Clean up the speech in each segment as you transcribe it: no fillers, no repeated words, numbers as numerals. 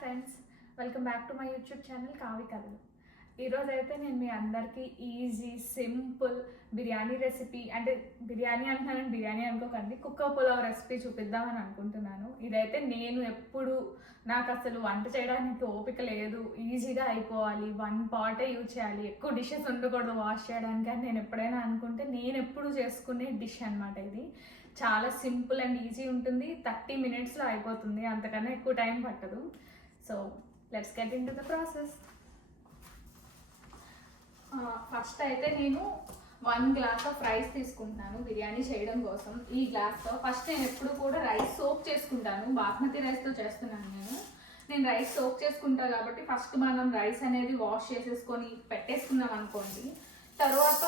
Friends, welcome back to my YouTube channel Kavya Kathalu. ఈరోజు అయితే నేను మీ అందరికీ ఈజీ సింపుల్ బిర్యానీ రెసిపీ, అంటే బిర్యానీ అంటున్నాను బిర్యానీ అనుకోకండి, కుక్క పులావ్ రెసిపీ చూపిద్దామని అనుకుంటున్నాను. ఇదైతే నేను ఎప్పుడు నాకు అసలు వంట చేయడానికి ఓపిక లేదు, ఈజీగా అయిపోవాలి, వన్ పాటే యూజ్ చేయాలి, ఎక్కువ డిషెస్ ఉండకూడదు వాష్ చేయడానికి అని నేను ఎప్పుడైనా అనుకుంటే నేను ఎప్పుడు చేసుకునే డిష్ అనమాట. ఇది చాలా సింపుల్ అండ్ ఈజీ ఉంటుంది, 30 minutesలో అయిపోతుంది, అంతకన్నా ఎక్కువ టైం పట్టదు. So let's get in to the process. First అయితే నేను 1 glass ఆఫ్ రైస్ తీసుకుంటున్నాను బిర్యానీ చేయడం కోసం. ఈ గ్లాస్తో ఫస్ట్ నేను ఎప్పుడు కూడా రైస్ సోక్ చేసుకుంటాను, బాస్మతి రైస్తో చేస్తున్నాను నేను రైస్ సోక్ చేసుకుంటాను కాబట్టి ఫస్ట్ మనం రైస్ అనేది వాష్ చేసేసుకొని పెట్టేసుకున్నాం అనుకోండి, తర్వాత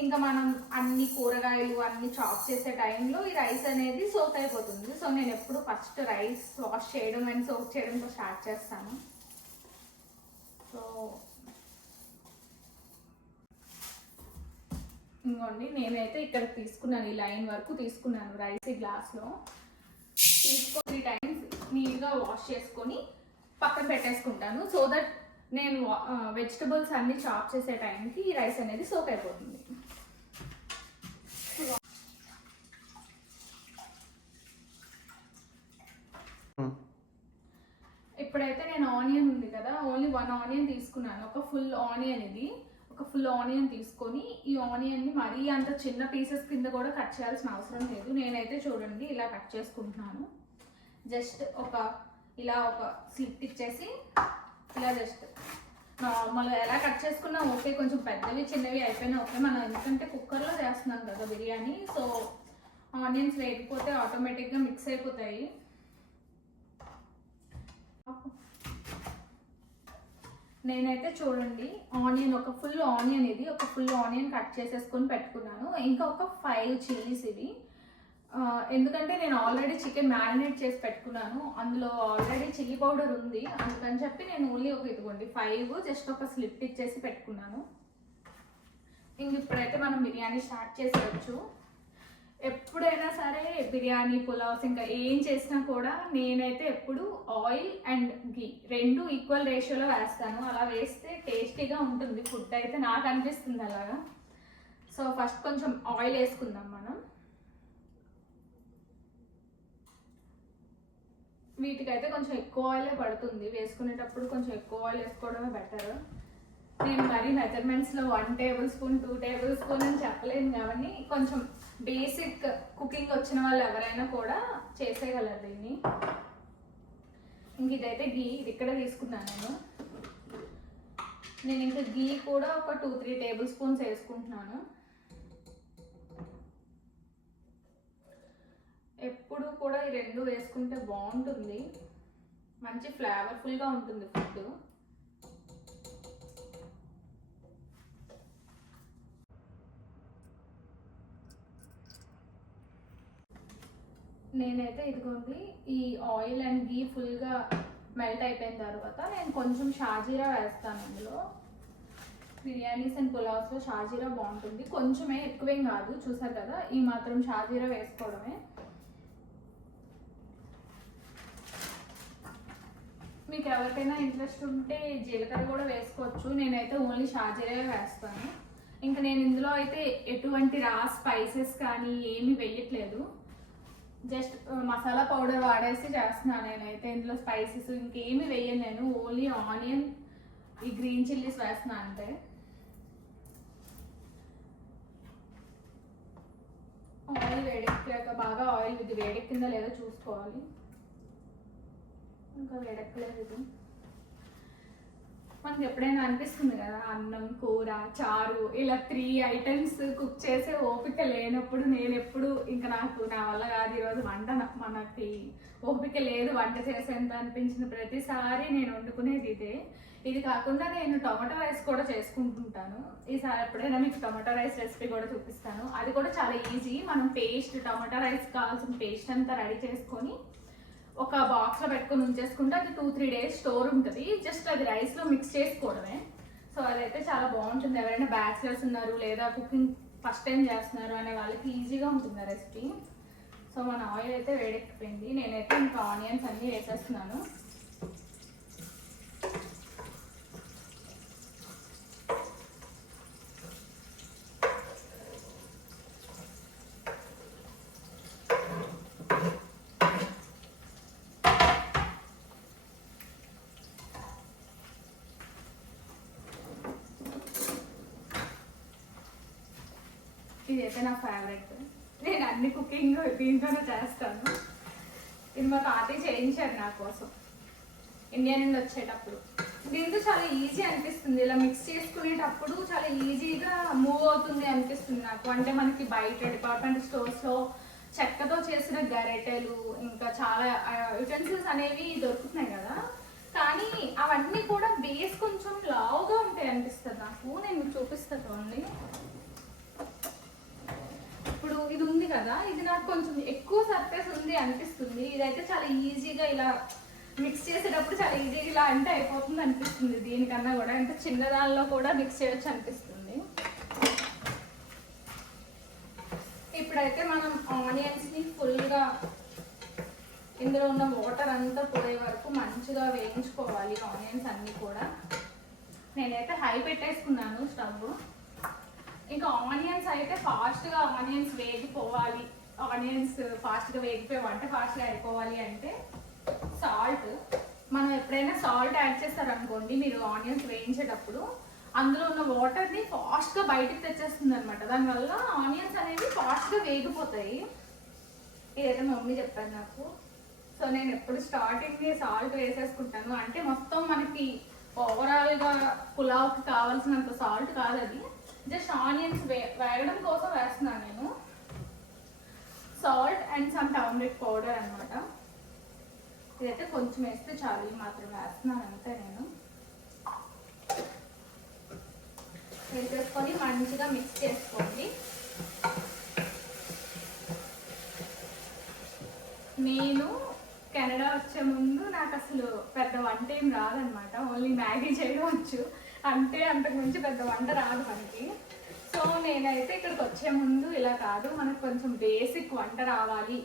ఇంకా మనం అన్ని కూరగాయలు అన్ని చాప్ చేసే టైంలో ఈ రైస్ అనేది సోక్ అయిపోతుంది. సో నేను ఎప్పుడు ఫస్ట్ రైస్ వాష్ చేయడం అండ్ సోక్ చేయడంతో స్టార్ట్ చేస్తాను. సో ఇంకోండి, నేనైతే ఇక్కడ తీసుకున్నాను, ఈ లైన్ వరకు తీసుకున్నాను రైస్ ఈ గ్లాస్లో. తీసుకొని 3 times నీట్గా వాష్ చేసుకొని పక్కన పెట్టేసుకుంటాను. సో దట్ నేను వెజిటబుల్స్ అన్ని చాప్ చేసే టైంకి ఈ రైస్ అనేది సోక్ అయిపోతుంది. ఇప్పుడైతే నేను ఆనియన్ ఉంది కదా, ఓన్లీ 1 onion తీసుకున్నాను, ఒక ఫుల్ ఆనియన్. ఇది ఒక ఫుల్ ఆనియన్ తీసుకొని ఈ ఆనియన్ని మరీ అంత చిన్న పీసెస్ కింద కూడా కట్ చేయాల్సిన అవసరం లేదు. నేనైతే చూడండి ఇలా కట్ చేసుకుంటున్నాను. జస్ట్ ఇలా ఒక స్లిట్ ఇచ్చేసి ఇలా జస్ట్ నార్మల్గా ఎలా కట్ చేసుకున్నా ఓకే, కొంచెం పెద్దవి చిన్నవి అయిపోయినా ఓకే. మనం ఎందుకంటే కుక్కర్లో చేస్తున్నాం కదా బిర్యానీ, సో ఆనియన్స్ వేయకపోతే ఆటోమేటిక్గా మిక్స్ అయిపోతాయి. నేనైతే చూడండి ఆనియన్, ఒక ఫుల్ ఆనియన్, ఇది ఒక ఫుల్ ఆనియన్ కట్ చేసేసుకొని పెట్టుకున్నాను. ఇంకా ఒక 5 chilies ఇవి, ఎందుకంటే నేను ఆల్రెడీ చికెన్ మ్యారినేట్ చేసి పెట్టుకున్నాను, అందులో ఆల్రెడీ చిల్లీ పౌడర్ ఉంది, అందుకని చెప్పి నేను ఓన్లీ ఒక ఇదిగోండి 5 జస్ట్ ఒక స్లిప్ ఇచ్చేసి పెట్టుకున్నాను. ఇంక ఇప్పుడైతే మనం బిర్యానీ స్టార్ట్ చేసేయచ్చు. ఎప్పుడైనా సరే బిర్యానీ పులావ్స్ ఇంకా ఏం చేసినా కూడా నేనైతే ఎప్పుడు ఆయిల్ అండ్ గీ 2 ఈక్వల్ రేషియోలో వేస్తాను. అలా వేస్తే టేస్టీగా ఉంటుంది ఫుడ్ అయితే, నాకు అనిపిస్తుంది అలాగా. సో ఫస్ట్ కొంచెం ఆయిల్ వేసుకుందాం మనం. వీటికైతే కొంచెం ఎక్కువ ఆయిలే పడుతుంది, వేసుకునేటప్పుడు కొంచెం ఎక్కువ ఆయిల్ వేసుకోవడమే బెటర్. నేను మరీ మెజర్మెంట్స్లో 1 tablespoon 2 tablespoon అని చెప్పలేను, కాబట్టి కొంచెం బేసిక్ కుకింగ్ వచ్చిన వాళ్ళు ఎవరైనా కూడా చేసేయగలరు దీన్ని. ఇంక ఇదైతే గీ, ఇది ఇక్కడ తీసుకున్నాను నేను ఇంకా గీ కూడా ఒక 2-3 tablespoons వేసుకుంటున్నాను. ఎప్పుడు కూడా ఈ 2 వేసుకుంటే బాగుంటుంది, మంచి ఫ్లేవర్ఫుల్గా ఉంటుంది ఫుడ్. నేనైతే ఇదిగోండి ఈ ఆయిల్ అండ్ గీ ఫుల్గా మెల్ట్ అయిపోయిన తర్వాత నేను కొంచెం షాజీరా వేస్తాను ఇందులో. బిర్యానీస్ అండ్ పులావ్స్లో షాజీరా బాగుంటుంది, కొంచెమే, ఎక్కువేం కాదు, చూసారు కదా ఈ మాత్రం షాజీరా వేసుకోవడమే. మీకు ఎవరికైనా ఇంట్రెస్ట్ ఉంటే జీలకర్ర కూడా వేసుకోవచ్చు, నేనైతే ఓన్లీ షాజీరా వేస్తాను. ఇంకా నేను ఇందులో అయితే ఎటువంటి రా స్పైసెస్ కానీ ఏమీ వేయట్లేదు, జస్ట్ మసాలా పౌడర్ వాడేసి చేస్తున్నాను నేనైతే. ఇందులో స్పైసెస్ ఇంకేమి వేయను నేను, ఓన్లీ ఆనియన్, ఈ గ్రీన్ చిల్లీస్ వేస్తున్నాను అంతే. ఆయిల్ వేడెక్కాక, బాగా ఆయిల్ ఇది వేడెక్కిందా లేదో చూసుకోవాలి, ఇంకా వేడెక్కలేదు ఇది. మనకి ఎప్పుడైనా అనిపిస్తుంది కదా అన్నం కూర చారు ఇలా 3 items కుక్ చేసే ఓపిక లేనప్పుడు, నేను ఎప్పుడు ఇంకా నాకు నా వల్ల కాదు ఈరోజు వంట, మనకి ఓపిక లేదు వంట చేసేంత అనిపించిన ప్రతిసారి నేను వండుకునేది ఇదే. ఇది కాకుండా నేను టొమాటో రైస్ కూడా చేసుకుంటుంటాను. ఈసారి ఎప్పుడైనా మీకు టొమాటో రైస్ రెసిపీ కూడా చూపిస్తాను, అది కూడా చాలా ఈజీ. మనం టొమాటో రైస్ కావాల్సిన పేస్ట్ అంతా రెడీ చేసుకొని ఒక బాక్స్లో పెట్టుకొని ఉంచేసుకుంటే అది 2-3 days స్టోర్ ఉంటుంది, జస్ట్ అది రైస్లో మిక్స్ చేసుకోవడమే. సో అదైతే చాలా బాగుంటుంది, ఎవరైనా బ్యాచిలర్స్ ఉన్నారు లేదా కుకింగ్ ఫస్ట్ టైం చేస్తున్నారు అనే వాళ్ళకి ఈజీగా ఉంటుంది రెసిపీ. సో మన ఆయిల్ అయితే వేడెక్కిపోయింది, నేనైతే ఇంకా ఆనియన్స్ అన్నీ వేసేస్తున్నాను. ఇదైతే నా ఫేవరెట్. నేను అన్ని కుకింగ్ దీంతోనే చేస్తాను. ఇది మా తాతయ్య చేయించారు నా కోసం ఇండియా నుండి వచ్చేటప్పుడు. దీంతో చాలా ఈజీ అనిపిస్తుంది, ఇలా మిక్స్ చేసుకునేటప్పుడు చాలా ఈజీగా మూవ్ అవుతుంది అనిపిస్తుంది నాకు. అంటే మనకి బయట డిపార్ట్మెంట్ స్టోర్స్లో చెక్కతో చేసిన గరెటెలు ఇంకా చాలా యుటెన్సిల్స్ అనేవి దొరుకుతున్నాయి కదా, కానీ అవన్నీ కూడా బేస్ కొంచెం లావుగా ఉంటాయి అనిపిస్తుంది నాకు. నేను మీకు చూపిస్తాను చూడండి. ఇప్పుడు ఇది ఉంది కదా, ఇది నాకు కొంచెం ఎక్కువ సర్ఫేస్ ఉంది అనిపిస్తుంది. ఇదైతే చాలా ఈజీగా ఇలా మిక్స్ చేసేటప్పుడు చాలా ఈజీగా ఇలా అంటే అయిపోతుంది అనిపిస్తుంది. దీనికన్నా కూడా అంటే చిన్నదానిలో కూడా మిక్స్ చేయొచ్చు అనిపిస్తుంది. ఇప్పుడైతే మనం ఆనియన్స్ని ఫుల్గా ఇందులో ఉన్న వాటర్ అంతా పోయే వరకు మంచిగా వేయించుకోవాలి ఆనియన్స్ అన్నీ కూడా. నేనైతే హై పెట్టేసుకున్నాను స్టవ్. ఇంకా ఆనియన్స్ అయితే ఫాస్ట్గా ఆనియన్స్ వేగిపోవాలి, ఆనియన్స్ ఫాస్ట్గా వేగిపోయి వంట ఫాస్ట్గా అయిపోవాలి అంటే సాల్ట్. మనం ఎప్పుడైనా సాల్ట్ యాడ్ చేస్తారనుకోండి మీరు ఆనియన్స్ వేయించేటప్పుడు, అందులో ఉన్న వాటర్ని ఫాస్ట్గా బయటికి తెచ్చేస్తుంది అనమాట. దానివల్ల ఆనియన్స్ అనేవి ఫాస్ట్గా వేగిపోతాయి. ఇదైతే మా మమ్మీ చెప్పారు నాకు. సో నేను ఎప్పుడు స్టార్టింగ్ సాల్ట్ వేసేసుకుంటాను. అంటే మొత్తం మనకి ఓవరాల్గా పులావ్కి కావాల్సినంత సాల్ట్ కాదు అది, జస్ట్ ఆనియన్స్ వేగడం కోసం వేస్తున్నాను నేను. Salt and some turmeric powder అనమాట. ఇదైతే కొంచెం వేస్తే చాలు, ఈ మాత్రం వేస్తున్నాను అంతే. నేను వేసేసుకొని మంచిగా మిక్స్ చేసుకోండి. నేను కెనడా వచ్చే ముందు నాకు అసలు పెద్ద వంట ఏం రాదనమాట, ఓన్లీ మ్యాగీ చేయడం వచ్చు, అంటే అంతకుమించి పెద్ద వంట రాదు మనకి. సో నేనైతే ఇక్కడికి వచ్చే ముందు ఇలా కాదు, మనకు కొంచెం బేసిక్ వంట రావాలి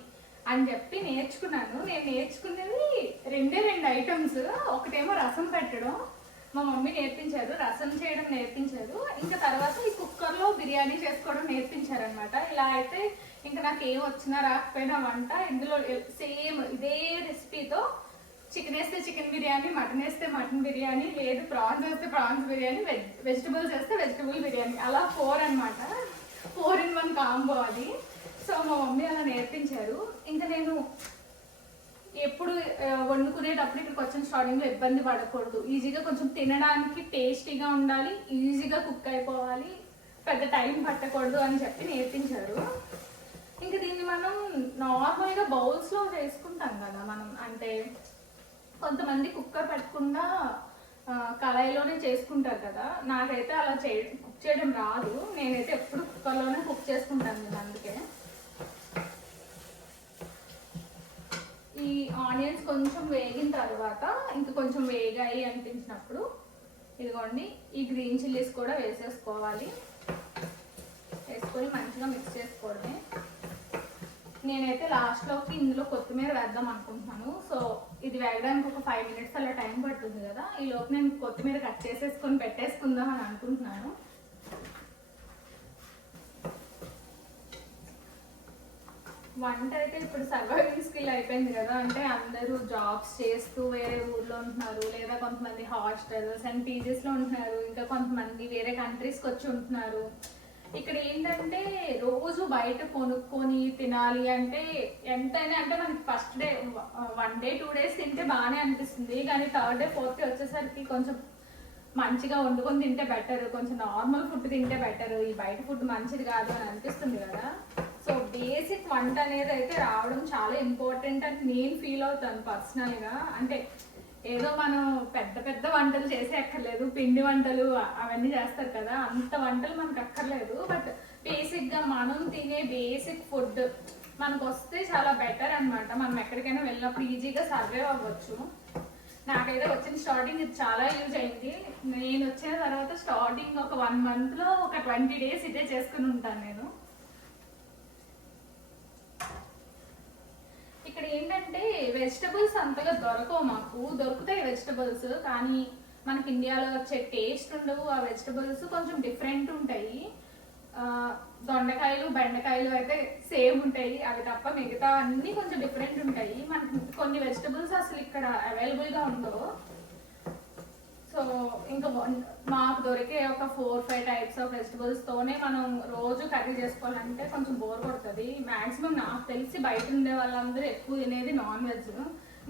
అని చెప్పి నేర్చుకున్నాను. నేను నేర్చుకునేది రెండు ఐటమ్స్. ఒకటేమో రసం పెట్టడం మా మమ్మీ నేర్పించారు, రసం చేయడం నేర్పించారు. ఇంకా తర్వాత ఈ కుక్కర్లో బిర్యానీ చేసుకోవడం నేర్పించారనమాట. ఇలా అయితే ఇంకా నాకు ఏం వచ్చినా రాకపోయినా వంట ఇందులో సేమ్ ఇదే రెసిపీతో చికెన్ వేస్తే చికెన్ బిర్యానీ, మటన్ వేస్తే మటన్ బిర్యానీ, లేదు ప్రాన్స్ వేస్తే ప్రాన్స్ బిర్యానీ, వెజిటబుల్స్ వేస్తే వెజిటబుల్ బిర్యానీ, అలా 4 అనమాట. 4 in 1 కాంబో అది. సో మా మమ్మీ అలా నేర్పించారు. ఇంకా నేను ఎప్పుడు వండుకునేటప్పుడు ఇక్కడికి వచ్చిన స్టార్టింగ్లో ఇబ్బంది పడకూడదు, ఈజీగా కొంచెం తినడానికి టేస్టీగా ఉండాలి, ఈజీగా కుక్ అయిపోవాలి, పెద్ద టైం పట్టకూడదు అని చెప్పి నేర్పించారు. ఇంకా దీన్ని మనం నార్మల్గా బౌల్స్లో చేసుకుంటాం కదా మనం, అంటే కొంతమంది కుక్కర్ పెట్టకుండా కళాయిలోనే చేసుకుంటారు కదా. నాకైతే అలా కుక్ చేయడం రాదు, నేనైతే ఎప్పుడు కుక్కర్లోనే కుక్ చేసుకుంటాను నేను. అందుకే ఈ ఆనియన్స్ కొంచెం వేగిన తర్వాత ఇంకా కొంచెం వేగాయి అనిపించినప్పుడు ఇదిగోండి ఈ గ్రీన్ చిల్లీస్ కూడా వేసేసుకోవాలి. వేసుకొని మంచిగా మిక్స్ చేసుకోవడమే. నేనైతే లాస్ట్లోకి ఇందులో కొత్తిమీర వేద్దాం అనుకుంటున్నాను. సో ఇది వేగడానికి ఒక 5 minutes అలా టైం పడుతుంది కదా, ఈ లోపు నేను కొత్తిమీర కట్ చేసేసుకొని పెట్టేసుకుందాం అని అనుకుంటున్నాను. వంట అయితే ఇప్పుడు సర్వైవింగ్ స్కిల్ అయిపోయింది కదా, అంటే అందరూ జాబ్స్ చేస్తూ వేరే ఊర్లో ఉంటున్నారు, లేదా కొంతమంది హాస్టల్స్ అండ్ పీజీస్లో ఉంటున్నారు, ఇంకా కొంతమంది వేరే కంట్రీస్కి వచ్చి ఉంటున్నారు. ఇక్కడ ఏంటంటే రోజు బయట కొనుక్కొని తినాలి అంటే ఎంతైనా, అంటే మనకి ఫస్ట్ డే 1 day 2 days తింటే బాగానే అనిపిస్తుంది, కానీ 3rd day 4th day వచ్చేసరికి కొంచెం మంచిగా వండుకొని తింటే బెటర్, కొంచెం నార్మల్ ఫుడ్ తింటే బెటర్, ఈ బయట ఫుడ్ మంచిది కాదు అని అనిపిస్తుంది కదా. సో బేసిక్ వంట అనేది అయితే రావడం చాలా ఇంపార్టెంట్ అని నేను ఫీల్ అవుతాను పర్సనల్గా. అంటే ఏదో మనం పెద్ద వంటలు చేసే అక్కర్లేదు, పిండి వంటలు అవన్నీ చేస్తారు కదా, అంత వంటలు మనకు అక్కర్లేదు. బట్ బేసిక్గా మనం తినే బేసిక్ ఫుడ్ మనకు వస్తే చాలా బెటర్ అనమాట. మనం ఎక్కడికైనా వెళ్ళినప్పుడు ఈజీగా సర్వైవ్ అవ్వచ్చు. నాకైతే వచ్చిన స్టార్టింగ్ ఇది చాలా యూజ్ అయింది. నేను వచ్చిన తర్వాత స్టార్టింగ్ ఒక 1 monthలో ఒక 20 days ఇదే చేసుకుని ఉంటాను నేను. ఇక్కడ ఏంటంటే వెజిటబుల్స్ అంతగా దొరకవు, మాకు దొరుకుతాయి వెజిటబుల్స్, కానీ మనకి ఇండియాలో వచ్చే టేస్ట్ ఉండవు. ఆ వెజిటబుల్స్ కొంచెం డిఫరెంట్ ఉంటాయి. దొండకాయలు బెండకాయలు అయితే సేమ్ ఉంటాయి, అవి తప్ప మిగతా అన్నీ కొంచెం డిఫరెంట్ ఉంటాయి. మనకి కొన్ని వెజిటబుల్స్ అసలు ఇక్కడ అవైలబుల్గా ఉండవు. సో సో ఇంకా మాకు దొరికే ఒక 4-5 టైప్స్ ఆఫ్ వెజిటబుల్స్తోనే మనం రోజు కర్రీ చేసుకోవాలంటే కొంచెం బోర్ కొడుతుంది. మ్యాక్సిమం నాకు తెలిసి బయట ఉండే వాళ్ళందరూ ఎక్కువ తినేది నాన్ వెజ్.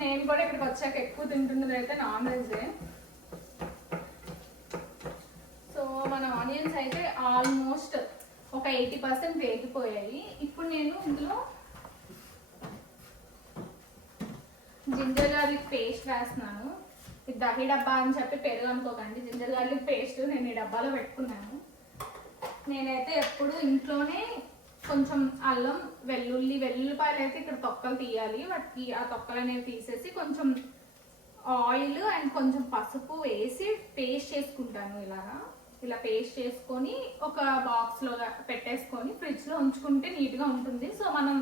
నేను కూడా ఇక్కడికి వచ్చాక ఎక్కువ తింటున్నది అయితే నాన్ వెజ్జే. సో మన ఆనియన్స్ అయితే ఆల్మోస్ట్ ఒక 80% వేగిపోయాయి. ఇప్పుడు నేను ఇందులో జింజర్ గార్లిక్ పేస్ట్ వేస్తున్నాను. ఇది దహి డబ్బా అని చెప్పి పెరుగు అనుకోకండి, జింజర్ గార్లిక్ పేస్ట్ నేను ఈ డబ్బాలో పెట్టుకున్నాను. నేనైతే ఎప్పుడు ఇంట్లోనే కొంచెం అల్లం వెల్లుల్లిపాయలు అయితే ఇక్కడ తొక్కలు తీయాలి, వాటికి ఆ తొక్కలు అనేవి తీసేసి కొంచెం ఆయిల్ అండ్ కొంచెం పసుపు వేసి పేస్ట్ చేసుకుంటాను. ఇలా పేస్ట్ చేసుకొని ఒక బాక్స్లో పెట్టేసుకొని ఫ్రిడ్జ్లో ఉంచుకుంటే నీట్గా ఉంటుంది. సో మనం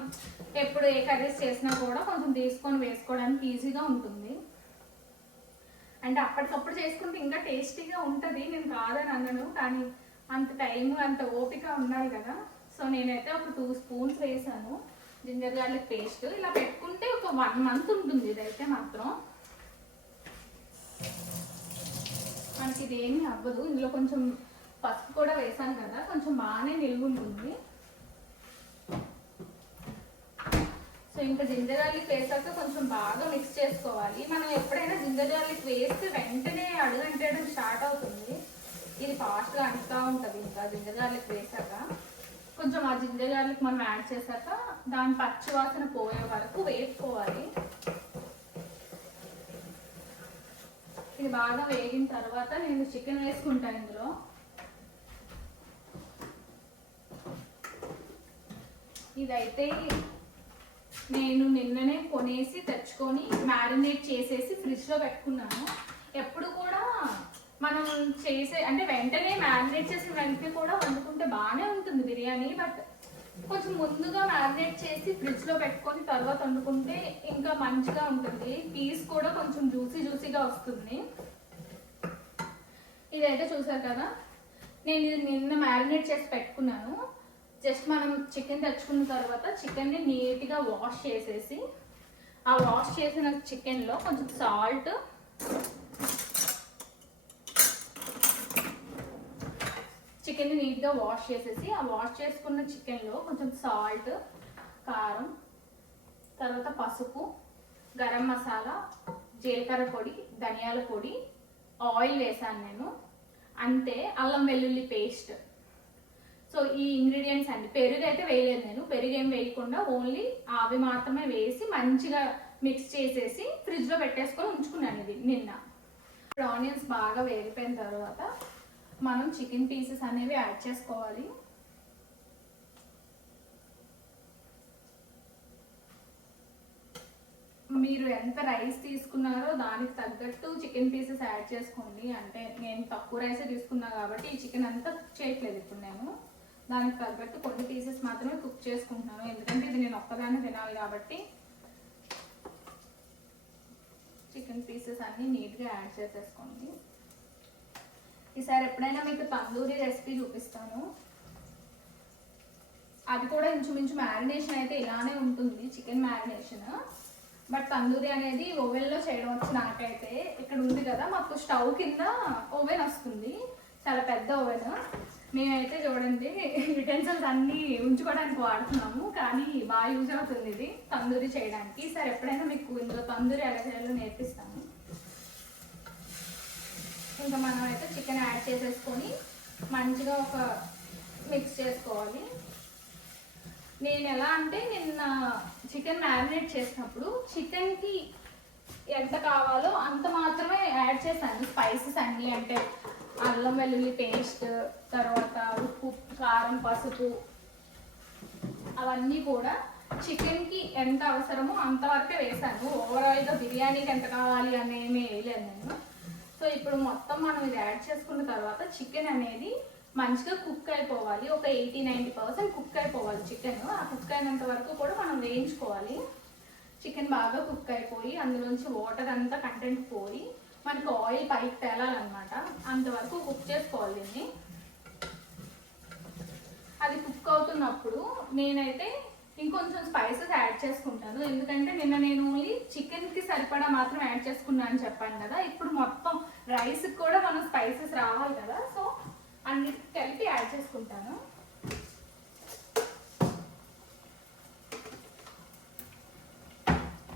ఎప్పుడు ఏ కర్రీస్ చేసినా కూడా కొంచెం తీసుకొని వేసుకోవడానికి ఈజీగా ఉంటుంది. అంటే అప్పటికప్పుడు చేసుకుంటే ఇంకా టేస్టీగా ఉంటుంది, నేను కాదని అన్నాను, కానీ అంత టైం అంత ఓపిక ఉండాలి కదా. సో నేనైతే ఒక 2 స్పూన్స్ వేసాను జింజర్ గార్లిక్ పేస్ట్. ఇలా పెట్టుకుంటే ఒక 1 మంత్ ఉంటుంది ఇదైతే మాత్రం. మనకి ఇదేమీ అవ్వదు. ఇందులో కొంచెం పసుపు కూడా వేసాను కదా, కొంచెం బాగానే నిల్వ ఉంటుంది. సో ఇంకా జింజర్ గార్లిక్ వేసాక కొంచెం బాగా మిక్స్ చేసుకోవాలి. మనం ఎప్పుడైనా జింజర్ గార్లిక్ వేస్తే వెంటనే అడుగంటేయడం స్టార్ట్ అవుతుంది. ఇది ఫాస్ట్గా అంటుతూ ఉంటుంది. ఇంకా జింజర్ గార్లిక్ వేసాక కొంచెం ఆ జింజర్ గార్లిక్ మనం యాడ్ చేశాక దాని పచ్చి వాసన పోయే వరకు వేపుకోవాలి. ఇది బాగా వేగిన తర్వాత నేను చికెన్ వేసుకుంటాను ఇందులో. ఇదైతే నేను నిన్ననే కొనేసి తెచ్చుకొని మ్యారినేట్ చేసేసి ఫ్రిడ్జ్లో పెట్టుకున్నాను. ఎప్పుడు కూడా మనం చేసే అంటే వెంటనే మ్యారినేట్ చేసిన వెంటనే కూడా వండుకుంటే బాగానే ఉంటుంది బిర్యానీ, బట్ కొంచెం ముందుగా మ్యారినేట్ చేసి ఫ్రిడ్జ్లో పెట్టుకొని తర్వాత వండుకుంటే ఇంకా మంచిగా ఉంటుంది. పీస్ కూడా కొంచెం జ్యూసీగా వస్తుంది. ఇదైతే చూసారు కదా, నేను ఇది నిన్న మ్యారినేట్ చేసి పెట్టుకున్నాను. జస్ట్ మనం చికెన్ తెచ్చుకున్న తర్వాత చికెన్ని నీట్గా వాష్ చేసేసి ఆ వాష్ చేసిన చికెన్లో కొంచెం సాల్ట్, చికెన్ని నీట్గా వాష్ చేసేసి ఆ వాష్ చేసుకున్న చికెన్లో కొంచెం సాల్ట్, కారం, తర్వాత పసుపు, గరం మసాలా, జీలకర్ర పొడి, ధనియాల పొడి, ఆయిల్ వేసాను నేను. అంతే, అల్లం వెల్లుల్లి పేస్ట్. సో ఈ ఇంగ్రీడియంట్స్ అండి. పెరుగు అయితే వేయలేదు నేను, పెరుగు ఏం వేయకుండా ఓన్లీ అవి మాత్రమే వేసి మంచిగా మిక్స్ చేసేసి ఫ్రిడ్జ్లో పెట్టేసుకొని ఉంచుకున్నాను ఇది నిన్న. ఇప్పుడు ఆనియన్స్ బాగా వేగిపోయిన తర్వాత మనం చికెన్ పీసెస్ అనేవి యాడ్ చేసుకోవాలి. మీరు ఎంత రైస్ తీసుకున్నారో దానికి తగ్గట్టు చికెన్ పీసెస్ యాడ్ చేసుకోండి. అంటే నేను తక్కువ రైసే తీసుకున్నా కాబట్టి ఈ చికెన్ అంతా కుక్ చేయట్లేదు ఇప్పుడు నేను. దానికి తగ్గట్టు కొన్ని పీసెస్ మాత్రమే కుక్ చేసుకుంటున్నాను, ఎందుకంటే ఇది నేను ఒక్కదాన్ని తినాలి కాబట్టి. చికెన్ పీసెస్ అన్నీ నీట్గా యాడ్ చేసేసుకోండి. ఈసారి ఎప్పుడైనా మీకు తందూరి రెసిపీ చూపిస్తాను. అది కూడా ఇంచుమించు మ్యారినేషన్ అయితే ఇలానే ఉంటుంది, చికెన్ మ్యారినేషన్. బట్ తందూరి అనేది ఓవెన్లో చేయడం వచ్చు నాకైతే. ఇక్కడ ఉంది కదా మాకు స్టవ్ కింద ఓవెన్ వస్తుంది, చాలా పెద్ద ఓవెన్. మేమైతే చూడండి యుటెన్సిల్స్ అన్నీ ఉంచుకోవడానికి వాడుతున్నాము, కానీ బాగా యూజ్ అవుతుంది ఇది తందూరి చేయడానికి. ఈసారి ఎప్పుడైనా మీకు ఇందులో తందూరి ఎలా చేయాలో నేర్పిస్తాను. ఇంకా మనం అయితే చికెన్ యాడ్ చేసేసుకొని మంచిగా ఒక మిక్స్ చేసుకోవాలి. నేను ఎలా అంటే నిన్న చికెన్ మ్యారినేట్ చేసినప్పుడు చికెన్కి ఎంత కావాలో అంత మాత్రమే యాడ్ చేశాను స్పైసెస్ అన్నీ. అంటే అల్లం వెల్లుల్లి పేస్ట్, తర్వాత ఉప్పు, కారం, పసుపు, అవన్నీ కూడా చికెన్కి ఎంత అవసరమో అంతవరకే వేసాను. ఓవరాల్గా బిర్యానీకి ఎంత కావాలి అనేమి వేయలేదు నేను. సో ఇప్పుడు మొత్తం మనం ఇది యాడ్ చేసుకున్న తర్వాత చికెన్ అనేది మంచిగా కుక్ అయిపోవాలి. ఒక 80-90% కుక్ అయిపోవాలి చికెన్. ఆ కుక్ అయినంత వరకు కూడా మనం వేయించుకోవాలి. చికెన్ బాగా కుక్ అయిపోయి అందులోంచి వాటర్ అంతా కంటెంట్ పోయి మనకు ఆయిల్ పైకి తేలాలన్నమాట, అంతవరకు కుక్ చేసుకోవాలి దీన్ని. అది కుక్ అవుతున్నప్పుడు నేనైతే ఇంకొంచెం స్పైసెస్ యాడ్ చేసుకుంటాను, ఎందుకంటే నిన్న నేను ఓన్లీ చికెన్కి సరిపడా మాత్రం యాడ్ చేసుకున్నాను అని చెప్పాను కదా. ఇప్పుడు మొత్తం రైస్ కూడా మనం స్పైసెస్ రావాలి కదా, సో అన్నిటికి కలిపి యాడ్ చేసుకుంటాను.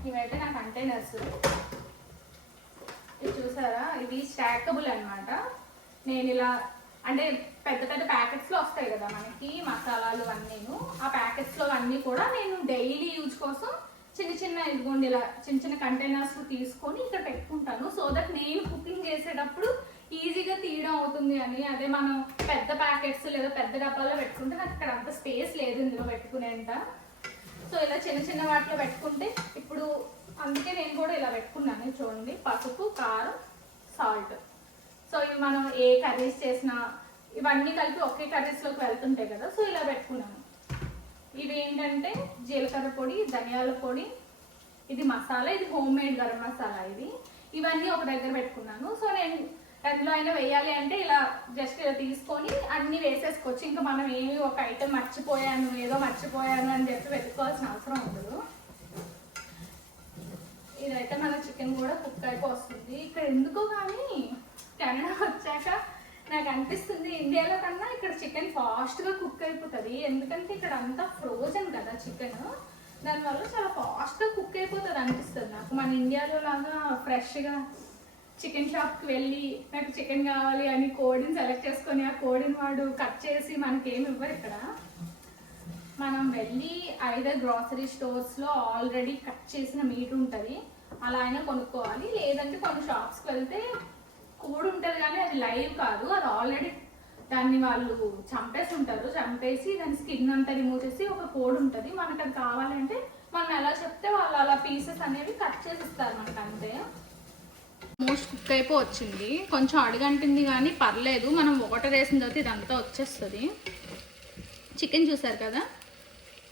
ఇవైతే నా కంటైనర్స్. ఇది చూసారా, ఇవి స్టాకబుల్ అనమాట. నేను ఇలా అంటే పెద్ద పెద్ద ప్యాకెట్స్లో వస్తాయి కదా మనకి మసాలాలు అన్నీను, ఆ ప్యాకెట్స్లో అన్నీ కూడా నేను డైలీ యూజ్ కోసం చిన్న చిన్న ఇదిగోండి ఇలా చిన్న చిన్న కంటైనర్స్ తీసుకొని ఇక్కడ పెట్టుకుంటాను. సో దట్ నేను కుకింగ్ చేసేటప్పుడు ఈజీగా తీయడం అవుతుంది అని. అదే మనం పెద్ద ప్యాకెట్స్ లేదా పెద్ద డబ్బాల్లో పెట్టుకుంటే నాకు ఇక్కడ అంత స్పేస్ లేదు ఇందులో పెట్టుకునేంత. సో ఇలా చిన్న చిన్న వాటిలో పెట్టుకుంటే ఇప్పుడు అందుకే నేను కూడా ఇలా పెట్టుకున్నాను. చూడండి, పసుపు, కారం, సాల్ట్. సో ఇవి మనం ఏ కర్రీస్ చేసినా ఇవన్నీ కలిపి ఒకే కర్రీస్లోకి వెళ్తుంటాయి కదా, సో ఇలా పెట్టుకున్నాను. ఇవి ఏంటంటే జీలకర్ర పొడి, ధనియాల పొడి, ఇది మసాలా, ఇది హోమ్ మేడ్ గరం మసాలా. ఇవన్నీ ఒక దగ్గర పెట్టుకున్నాను. సో నేను అందులో అయినా వేయాలి అంటే ఇలా జస్ట్ ఇలా తీసుకొని అన్నీ వేసేసుకోవచ్చు. ఇంకా మనం ఏమి ఒక ఐటెం మర్చిపోయాను, ఏదో మర్చిపోయాను అని చెప్పి వెతుక్కోవాల్సిన అవసరం ఉండదు. ఇదైతే మన చికెన్ కూడా కుక్ అయిపోతుంది. ఇక్కడ ఎందుకో కానీ కెనడా వచ్చాక నాకు అనిపిస్తుంది ఇండియాలో కన్నా ఇక్కడ చికెన్ ఫాస్ట్గా కుక్ అయిపోతుంది. ఎందుకంటే ఇక్కడ అంతా ఫ్రోజన్ కదా చికెన్, దానివల్ల చాలా ఫాస్ట్గా కుక్ అయిపోతుంది అనిపిస్తుంది నాకు. మన ఇండియాలో లాగా ఫ్రెష్గా చికెన్ షాప్కి వెళ్ళి నాకు చికెన్ కావాలి అని కోడిని సెలెక్ట్ చేసుకొని ఆ కోడిని వాడు కట్ చేసి మనకేమి ఇవ్వరు. ఇక్కడ మనం వెళ్ళి ఐదర్ గ్రాసరీ స్టోర్స్లో ఆల్రెడీ కట్ చేసిన మీట్ ఉంటుంది, అలా అయినా కొనుక్కోవాలి. లేదంటే కొన్ని షాప్స్కి వెళ్తే కోడి ఉంటుంది కానీ అది లైవ్ కాదు, అది ఆల్రెడీ దాన్ని వాళ్ళు చంపేసి ఉంటారు. చంపేసి దాని స్కిన్ అంతా రిమూవ్ చేసి ఒక కోడి ఉంటుంది. మనకు అది కావాలంటే మనం ఎలా చెప్తే వాళ్ళు అలా పీసెస్ అనేవి కట్ చేసి ఇస్తారు మనకు. అంతే, మోస్ట్ కుక్ అయిపో వచ్చింది. కొంచెం అడుగంటింది కానీ పర్లేదు, మనం వాటర్ వేసిన తర్వాత ఇదంతా వచ్చేస్తుంది. చికెన్ చూసారు కదా,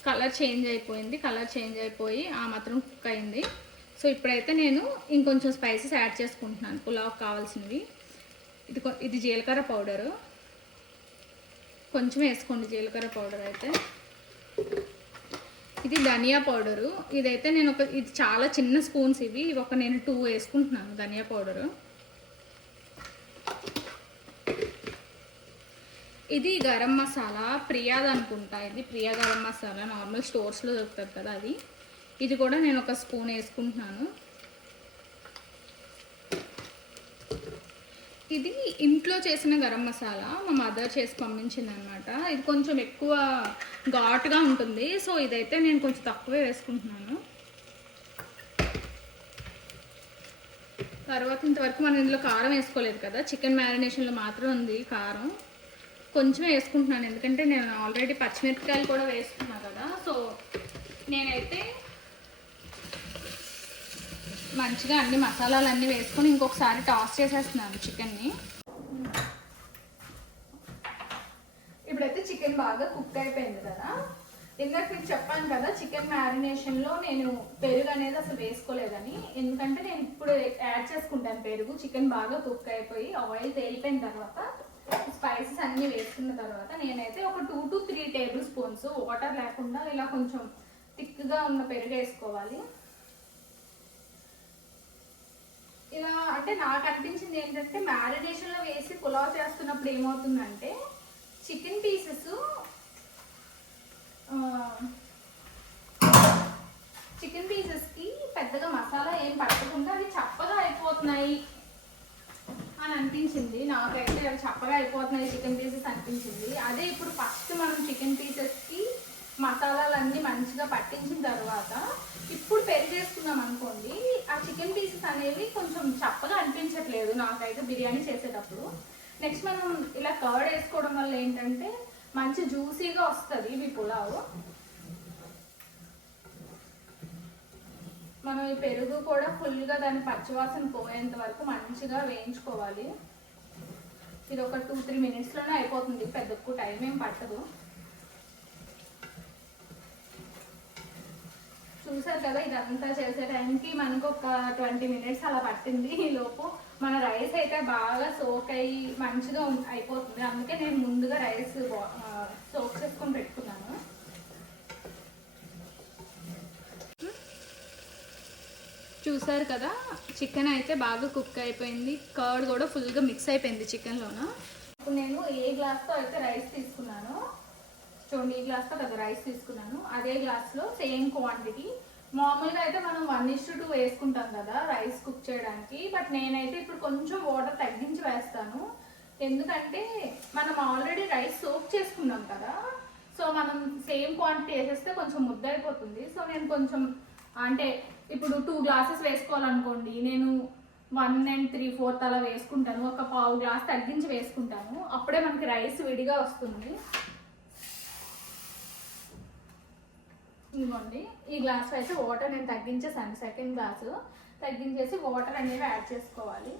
కలర్ చేంజ్ అయిపోయింది. కలర్ చేంజ్ అయిపోయి ఆ మాత్రం కుక్ అయింది. సో ఇప్పుడైతే నేను ఇంకొంచెం స్పైసెస్ యాడ్ చేసుకుంటున్నాను పులావ్ కావాల్సినవి. ఇది జీలకర్ర పౌడరు, కొంచెం వేసుకోండి జీలకర్ర పౌడర్ అయితే. ఇది ధనియా పౌడరు, ఇదైతే నేను ఇది చాలా చిన్న స్పూన్స్ ఇవి నేను 2 వేసుకుంటున్నాను ధనియా పౌడరు. ఇది గరం మసాలా, ప్రియాది అనుకుంటా, ఇది ప్రియా గరం మసాలా, నార్మల్ స్టోర్స్లో దొరుకుతుంది కదా అది. ఇది కూడా నేను 1 స్పూన్ వేసుకుంటున్నాను. ఇది ఇంట్లో చేసిన గరం మసాలా, మా మదర్ చేసి పంపించింది అనమాట. ఇది కొంచెం ఎక్కువ ఘాటుగా ఉంటుంది, సో ఇదైతే నేను కొంచెం తక్కువే వేసుకుంటున్నాను. తర్వాత ఇంతవరకు మనం ఇందులో కారం వేసుకోలేదు కదా, చికెన్ మ్యారినేషన్లో మాత్రం ఉంది కారం. కొంచెం వేసుకుంటున్నాను ఎందుకంటే నేను ఆల్రెడీ పచ్చిమిరపకాయలు కూడా వేసుకున్నాను కదా. సో నేనైతే మంచిగా అన్ని మసాలాలు అన్నీ వేసుకొని ఇంకొకసారి టాస్ చేసేస్తున్నాను చికెన్ని. ఇప్పుడైతే చికెన్ బాగా కుక్ అయిపోయింది కదా. ఇందాక మీకు చెప్పాను కదా చికెన్ మ్యారినేషన్లో నేను పెరుగు అనేది అసలు వేసుకోలేదని, ఎందుకంటే నేను ఇప్పుడు యాడ్ చేసుకుంటాను పెరుగు. చికెన్ బాగా కుక్ అయిపోయి ఆయిల్ తేలిపోయిన తర్వాత స్పైసెస్ అన్నీ వేసుకున్న తర్వాత నేనైతే ఒక 2 to 3 టేబుల్ స్పూన్స్ వాటర్ లేకుండా ఇలా కొంచెం థిక్గా ఉన్న పెరుగు వేసుకోవాలి. ఇలా అంటే నాకు అనిపించింది ఏంటంటే మ్యారినేషన్లో వేసి పులావ్ చేస్తున్నప్పుడు ఏమవుతుందంటే చికెన్ పీసెస్ చికెన్ పీసెస్కి పెద్దగా మసాలా ఏం పట్టకుండా అవి చప్పగా అయిపోతున్నాయి అని అనిపించింది నాకైతే. అవి చప్పగా అయిపోతున్నాయి చికెన్ పీసెస్ అనిపించింది. అదే ఇప్పుడు ఫస్ట్ మనం చికెన్ పీసెస్కి మసాలాలన్నీ మంచిగా పట్టించిన తర్వాత ఇప్పుడు పెరిగేసుకున్నాం అనుకోండి, ఆ చికెన్ పీసెస్ అనేవి కొంచెం చప్పగా అనిపించట్లేదు నాకైతే బిర్యానీ చేసేటప్పుడు. నెక్స్ట్ మనం ఇలా కర్డ్ వేసుకోవడం వల్ల ఏంటంటే మంచి జ్యూసీగా వస్తుంది ఇవి పులావ్. మనం ఈ పెరుగు కూడా ఫుల్గా దాని పచ్చివాసన పోయేంత వరకు మంచిగా వేయించుకోవాలి. ఇది ఒక 2-3 మినిట్స్లోనే అయిపోతుంది, పెద్ద ఎక్కువ టైం ఏం పట్టదు. చూసారు కదా, ఇదంతా చేసే టైంకి మనకు ఒక 20 మినిట్స్ అలా పట్టింది. ఈ లోపు మన రైస్ అయితే బాగా సోక్ అయ్యి మంచిగా అయిపోతుంది. అందుకే నేను ముందుగా రైస్ సోక్ చేసుకొని పెట్టుకున్నాను. చూసారు కదా, చికెన్ అయితే బాగా కుక్ అయిపోయింది, కర్డ్ కూడా ఫుల్గా మిక్స్ అయిపోయింది చికెన్లోన. ఇప్పుడు నేను ఏ గ్లాస్తో అయితే రైస్ తీసుకున్నానో చూడండి, ఈ గ్లాస్తో కదా రైస్ తీసుకున్నాను, అదే గ్లాస్లో సేమ్ క్వాంటిటీ. మామూలుగా అయితే మనం 1:2 వేసుకుంటాం కదా రైస్ కుక్ చేయడానికి, బట్ నేనైతే ఇప్పుడు కొంచెం వాటర్ తగ్గించి వేస్తాను. ఎందుకంటే మనం ఆల్రెడీ రైస్ సోక్ చేసుకున్నాం కదా, సో మనం సేమ్ క్వాంటిటీ వేసేస్తే కొంచెం ముద్ద అయిపోతుంది. సో నేను కొంచెం అంటే ఇప్పుడు 2 గ్లాసెస్ వేసుకోవాలనుకోండి, నేను 1 3/4 అలా వేసుకుంటాను, ఒక పావు గ్లాస్ తగ్గించి వేసుకుంటాను, అప్పుడే మనకి రైస్ విడిగా వస్తుంది. ఇదిగోండి, ఈ గ్లాస్ అయితే వాటర్ నేను తగ్గించేసాను, సెకండ్ గ్లాసు తగ్గించేసి వాటర్ అనేవి యాడ్ చేసుకోవాలి.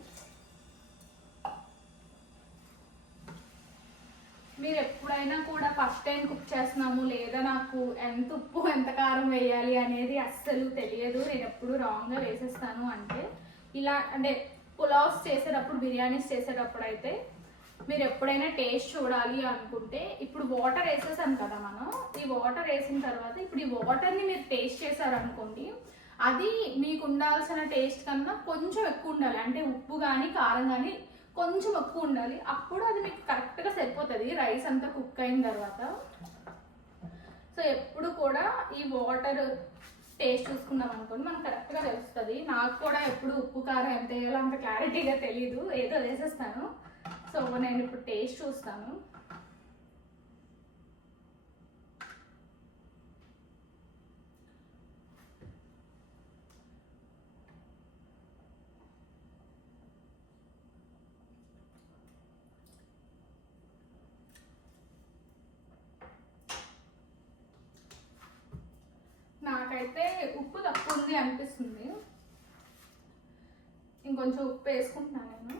మీరు ఎప్పుడైనా కూడా ఫస్ట్ టైం కుక్ చేస్తున్నాము లేదా నాకు ఎంత ఉప్పు ఎంత కారం వేయాలి అనేది అస్సలు తెలియదు, నేను ఎప్పుడు రాంగ్గా వేసేస్తాను. అంటే ఇలా అంటే పులావ్స్ చేసేటప్పుడు, బిర్యానీస్ చేసేటప్పుడు అయితే మీరు ఎప్పుడైనా టేస్ట్ చూడాలి అనుకుంటే, ఇప్పుడు వాటర్ వేసేసాను కదా మనం, ఈ వాటర్ వేసిన తర్వాత ఇప్పుడు ఈ వాటర్ని మీరు టేస్ట్ చేశారనుకోండి, అది మీకు ఉండాల్సిన టేస్ట్ కన్నా కొంచెం ఎక్కువ ఉండాలి. అంటే ఉప్పు కానీ కారం కానీ కొంచెం ఎక్కువ ఉండాలి, అప్పుడు అది మీకు కరెక్ట్గా సరిపోతుంది రైస్ అంతా కుక్ అయిన తర్వాత. సో ఎప్పుడు కూడా ఈ వాటర్ టేస్ట్ చూసుకున్నాం అనుకోండి మనకు కరెక్ట్గా తెలుస్తుంది. నాకు కూడా ఎప్పుడు ఉప్పు కారం ఎంత వేయాలో అంత క్లారిటీగా తెలీదు, ఏదో వేసేస్తాను. సో నేను ఇప్పుడు టేస్ట్ చూస్తాను. నాకైతే ఉప్పు తక్కువ ఉంది అనిపిస్తుంది, ఇంకొంచెం ఉప్పు వేసుకుంటున్నాను నేను.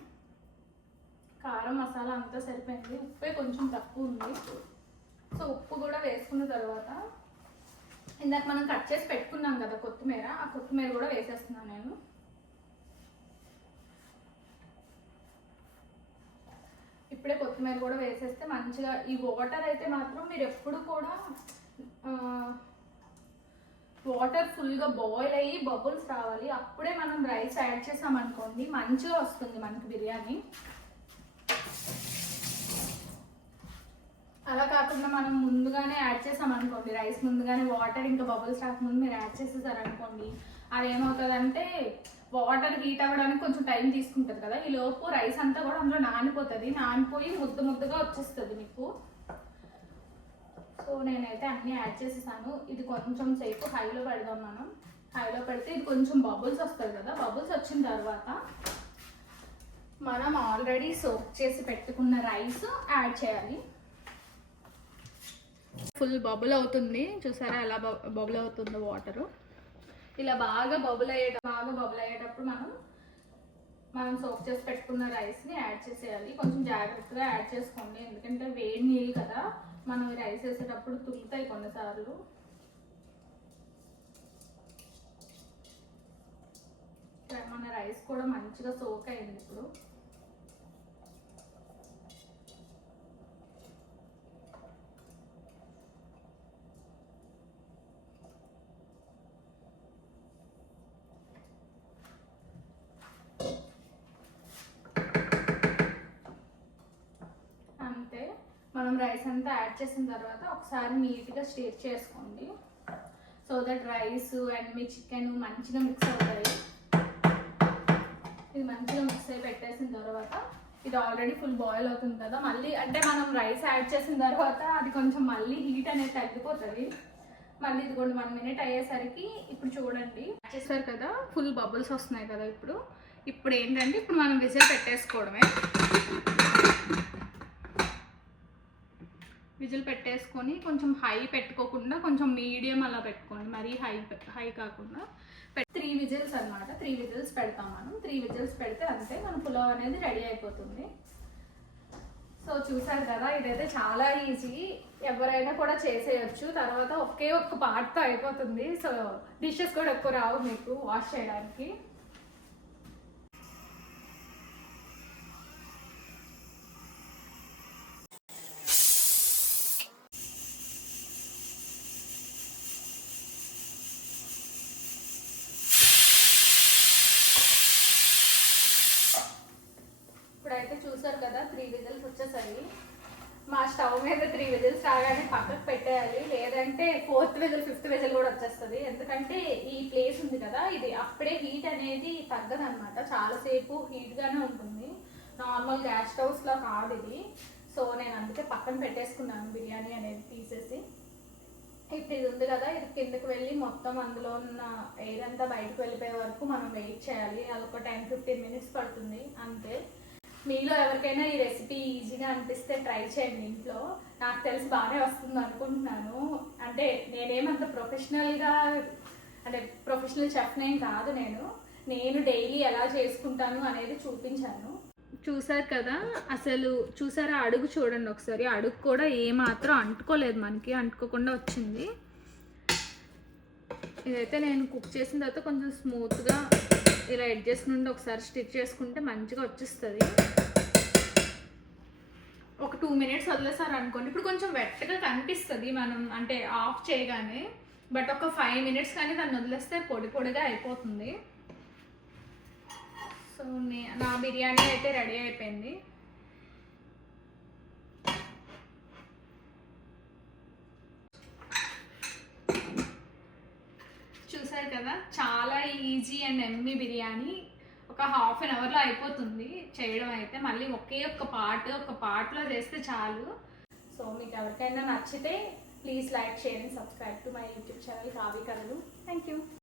కారం మసాలా అంతా సరిపోయింది, ఉప్పే కొంచెం తక్కువ ఉంది. సో ఉప్పు కూడా వేసుకున్న తర్వాత ఇందాక మనం కట్ చేసి పెట్టుకున్నాం కదా కొత్తిమీర, ఆ కొత్తిమీర కూడా వేసేస్తున్నాను నేను. ఇప్పుడే కొత్తిమీర కూడా వేసేస్తే మంచిగా ఈ వాటర్ అయితే మాత్రం మీరు ఎప్పుడు కూడా వాటర్ ఫుల్గా బాయిల్ అయ్యి బబుల్స్ రావాలి, అప్పుడే మనం రైస్ యాడ్ చేసామనుకోండి మంచిగా వస్తుంది మనకి బిర్యానీ. అలా కాకుండా మనం ముందుగానే యాడ్ చేసామనుకోండి రైస్, ముందుగానే వాటర్ ఇంకా బబుల్స్ రాకముందు మీరు యాడ్ చేసేసారనుకోండి, అది ఏమవుతుందంటే వాటర్ హీట్ అవ్వడానికి కొంచెం టైం తీసుకుంటుంది కదా, ఈ లోపు రైస్ అంతా కూడా అందులో నానిపోతుంది, నానిపోయి ముద్దగా వచ్చేస్తుంది మీకు. సో నేనైతే అన్నీ యాడ్ చేసేసాను. ఇది కొంచెం సేపు హైలో పెడదాం మనం. హైలో పెడితే ఇది కొంచెం బబుల్స్ వస్తుంది కదా, బబుల్స్ వచ్చిన తర్వాత మనం ఆల్రెడీ సోక్ చేసి పెట్టుకున్న రైస్ యాడ్ చేయాలి. ఫుల్ బబుల్ అవుతుంది, చూసారా ఎలా బబుల్ అవుతుందో వాటరు. ఇలా బాగా బబుల్ అయ్యేటప్పుడు మనం సోక్ చేసి పెట్టుకున్న రైస్ని యాడ్ చేసేయాలి. కొంచెం జాగ్రత్తగా యాడ్ చేసుకోండి, ఎందుకంటే వేడి నీళ్ళు కదా, మనం రైస్ వేసేటప్పుడు తులుతాయి కొన్నిసార్లు. మన రైస్ కూడా మంచిగా సోక్ అయింది ఇప్పుడు. అంతే, మనం రైస్ అంతా యాడ్ చేసిన తర్వాత ఒకసారి నీట్గా స్టిర్ చేసుకోండి, so that rice and me chicken మంచిగా మిక్స్ అవుతాయి. ఇది మంచిగా మిక్స్ అయ్యి పెట్టేసిన తర్వాత ఇది ఆల్రెడీ ఫుల్ బాయిల్ అవుతుంది కదా, మళ్ళీ అంటే మనం రైస్ యాడ్ చేసిన తర్వాత అది కొంచెం మళ్ళీ హీట్ అనేది తగ్గిపోతుంది. మళ్ళీ ఇది కూడా 1 మినిట్ అయ్యేసరికి ఇప్పుడు చూడండి యాడ్ చేస్తారు కదా, ఫుల్ బబుల్స్ వస్తున్నాయి కదా. ఇప్పుడు ఏంటంటే ఇప్పుడు మనం విజిల్ పెట్టేసుకోవడమే. విజిల్ పెట్టేసుకొని కొంచెం హై పెట్టుకోకుండా కొంచెం మీడియం అలా పెట్టుకోండి, మరీ హై కాకుండా. 3 విజిల్స్ అనమాట, 3 విజిల్స్ పెడతాం మనం. 3 విజిల్స్ పెడితే అంతే మన పులావ్ అనేది రెడీ అయిపోతుంది. సో చూసారు కదా, ఇదైతే చాలా ఈజీ, ఎవరైనా కూడా చేసేయచ్చు. తర్వాత ఒకే ఒక్క పార్ట్తో అయిపోతుంది, సో డిషెస్ కూడా ఎక్కువ రావు మీకు వాష్ చేయడానికి. ఇప్పుడైతే చూసారు కదా 3 విజిల్స్ వచ్చేసాయి. మా స్టవ్ మీద 3 విజిల్స్ రాగానే పక్కకు పెట్టేయాలి, లేదంటే 4th విజిల్ 5th విజిల్ కూడా వచ్చేస్తుంది. ఎందుకంటే ఈ ప్లేస్ ఉంది కదా, ఇది అప్పుడే హీట్ అనేది తగ్గదనమాట, చాలాసేపు హీట్గానే ఉంటుంది. నార్మల్ గ్యాస్ స్టవ్స్లో కాదు ఇది. సో నేను అందుకే పక్కన పెట్టేసుకున్నాను బిర్యానీ అనేది తీసేసి. ఇప్పుడు ఇది ఉంది కదా, ఇది కిందకి వెళ్ళి మొత్తం అందులో ఉన్న ఎయిర్ అంతా బయటకు వెళ్ళిపోయే వరకు మనం వెయిట్ చేయాలి. అదొక 10-15 మినిట్స్ పడుతుంది అంతే. మీలో ఎవరికైనా ఈ రెసిపీ ఈజీగా అనిపిస్తే ట్రై చేయండి ఇంట్లో. నాకు తెలిసి బాగానే వస్తుంది అనుకుంటున్నాను. అంటే నేనేమంత ప్రొఫెషనల్ చెఫ్నేం కాదు, నేను డైలీ ఎలా చేసుకుంటాను అనేది చూపించాను. చూసారు కదా, అసలు చూసారా అడుగు చూడండి ఒకసారి, అడుగు కూడా ఏమాత్రం అంటుకోలేదు, మనకి అంటుకోకుండా వచ్చింది. ఇదైతే నేను కుక్ చేసిన తర్వాత కొంచెం స్మూత్గా ఇలా ఎడ్జెస్ నుండి ఒకసారి స్టిచ్ చేసుకుంటే మంచిగా వచ్చేస్తుంది. ఒక 2 మినిట్స్ వదిలేసారు అనుకోండి, ఇప్పుడు కొంచెం వెట్టగా కనిపిస్తుంది మనం అంటే ఆఫ్ చేయగానే, బట్ ఒక 5 మినిట్స్ కానీ దాన్ని వదిలేస్తే పొడి పొడిగా అయిపోతుంది. సో నా బిర్యానీ అయితే రెడీ అయిపోయింది. చూసారు కదా, చాలా ఈజీ అండ్ ఎమ్మీ బిర్యానీ. ఒక ½ అన్ అవర్లో అయిపోతుంది చేయడం అయితే. మళ్ళీ ఒక పార్ట్లో చేస్తే చాలు. సో మీకు ఎవరికైనా నచ్చితే please like, share and subscribe to my YouTube channel Kavya Kathalu. Thank you.